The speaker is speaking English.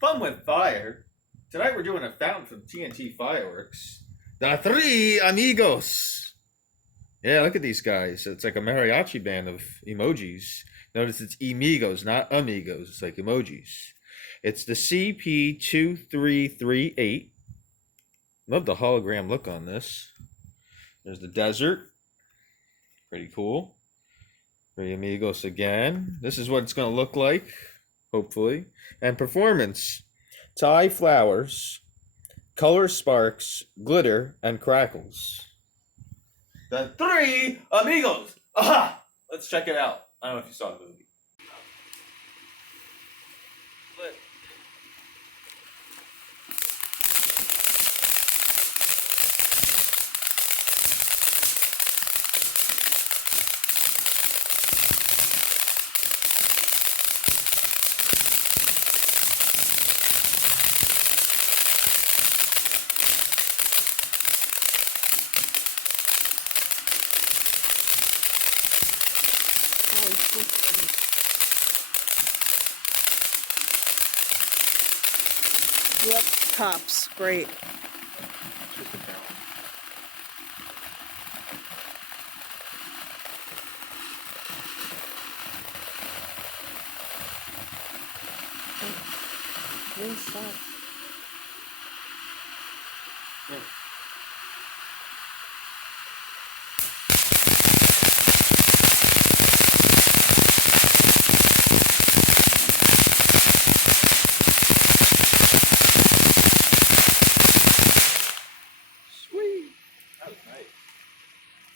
Fun with fire. Tonight we're doing a fountain from TNT Fireworks. The Three Amigos. Yeah, look at these guys. It's like a mariachi band of emojis. Notice it's Emigos, not amigos. It's like emojis. It's the CP2338. Love the hologram look on this. There's the desert. Pretty cool. Three Amigos again. This is what it's going to look like, hopefully. And performance. Tie flowers, color sparks, glitter, and crackles. The Three Amigos. Aha! Let's check it out. I don't know if you saw the movie. Yep, tops, great. Inside.